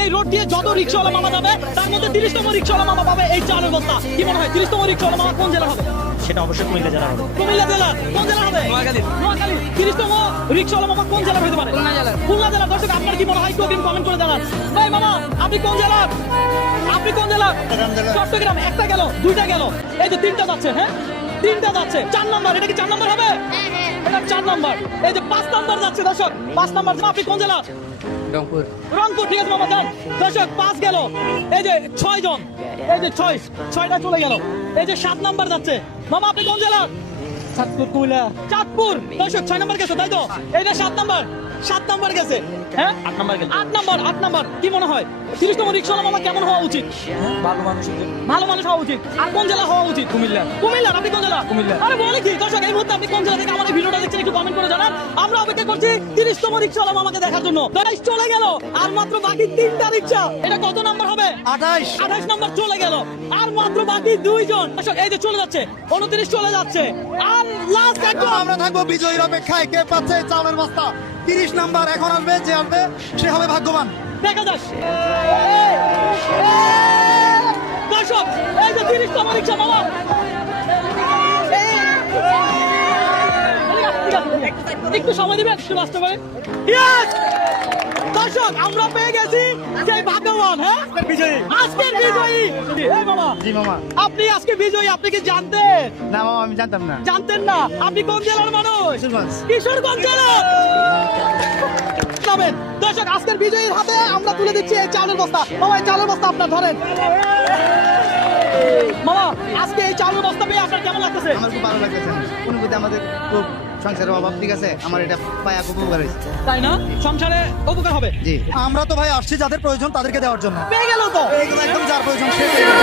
এই রোড দিয়ে যত রিক্সাওয়ালা মামা যাবে তার মধ্যে 30তম রিক্সাওয়ালা মামা পাবে এই চালের বস্তা। কি মনে হয় 30তম রিক্সাওয়ালা মামা কোন জেলা হবে? সেটা অবশ্যই কুমিল্লা জেলা হবে। কুমিল্লা জেলা। কোন জেলা হবে? নোয়াখালী। 30তম রিক্সাওয়ালা মামা কোন জেলা হতে পারে? খুলনা জেলা। দর্শক আপনার কি মনে হয় একটু কমেন্ট করে জানান। ভাই মামা আপনি কোন জেলার? আপনি কোন জেলার? চট্টগ্রাম। একটা গেল, দুইটা গেল, এই যে তিনটা যাচ্ছে। হ্যাঁ, তিনটা যাচ্ছে। 4 নাম্বার, এটা কি 4 নাম্বার হবে? এটা 4 নাম্বার। এই যে 5 নাম্বার যাচ্ছে দর্শক, 5 নাম্বার। আপনি কোন জেলা? রংপুর। রংপুর। ঠিক আছে মামা যান। দর্শক 5 গেল, এই যে 6 জন, এই যে 6টা চলে গেল। এই যে 7 নাম্বার যাচ্ছে। মামা আপনি কোন জেলা? চাঁদপুর, কুমিল্লা। চাঁদপুর। দর্শক 6 নাম্বার গেছে, তাই তো? এইটা 7 নাম্বার, 7 নাম্বার গেছে। হ্যাঁ 8 নাম্বার গেল। 8 নাম্বার। কি মনে হয় 30তম রিক্সাওয়ালা মামা কেমন হওয়া উচিত? ভালো মানুষের জন্য। ভালো মানুষ হওয়া উচিত। আর কোন জেলা হওয়া উচিত? কুমিল্লা। কুমিল্লা। আপনি কোন জেলা? কুমিল্লা। আরে বলে কি দর্শক, এই মুহূর্তে আপনি কোন জেলা থেকে আমাদের ভিডিওটা দেখছেন একটু কমেন্ট করে জানান। আমরা অপেক্ষা করছি 30তম রিক্সাওয়ালা মামাকে দেখার জন্য। গাইস চলে গেল, আর মাত্র বাকি 3টা রিক্সা। এটা কত নাম্বার হবে? 28 নাম্বার চলে গেল, আর মাত্র বাকি 2 জন। দর্শক এই যে চলে যাচ্ছে, 29 চলে যাচ্ছে, আর লাস্ট একদম আমরা থাকবো বিজয়ীর অপেক্ষায়। কে পাচ্ছে চাউলের বস্তা? 30 নাম্বার এখন আসবে, যে আসবে সে হবে ভাগ্যবান। দেখা যাক। দর্শক এই যে 30তম রিক্সা মামা। একটু সময় দিবেন, একটু বাঁচতে পারে। দর্শক আমরা পেয়ে গেছি সেই ভাগ্যবান। হ্যাঁ বিজয়ী। আজকের বিজয়ী। এই মামা, জি মামা। আপনি আজকে বিজয়ী, আপনি কি জানতেন? না মামা আমি জানতাম না। জানতেন না? আপনি কোন জেলার মানুষ? কিশোরগঞ্জ। কিশোরগঞ্জ জেলা। যাবেন। দর্শক আজকের বিজয়ীর হাতে আমরা তুলে দিচ্ছি এই চালের বস্তা। মামা এই চালের বস্তা আপনার, ধরেন। মামা আজকে এই চালের বস্তা পেয়ে আপনার কেমন লাগতেছে? আমার খুব ভালো লাগতেছে। অনুভূতি আমাদের খুব সংসারের অভাব, ঠিক আছে, আমার এটা পায়া খুব উপকার হয়েছে। তাই না? সংসারে উপকার হবে। জি আমরা তো ভাই আসছি যাদের প্রয়োজন তাদেরকে দেওয়ার জন্য। পেয়ে গেল তো। এইগুলো একদম যার প্রয়োজন সে পেয়ে গেল।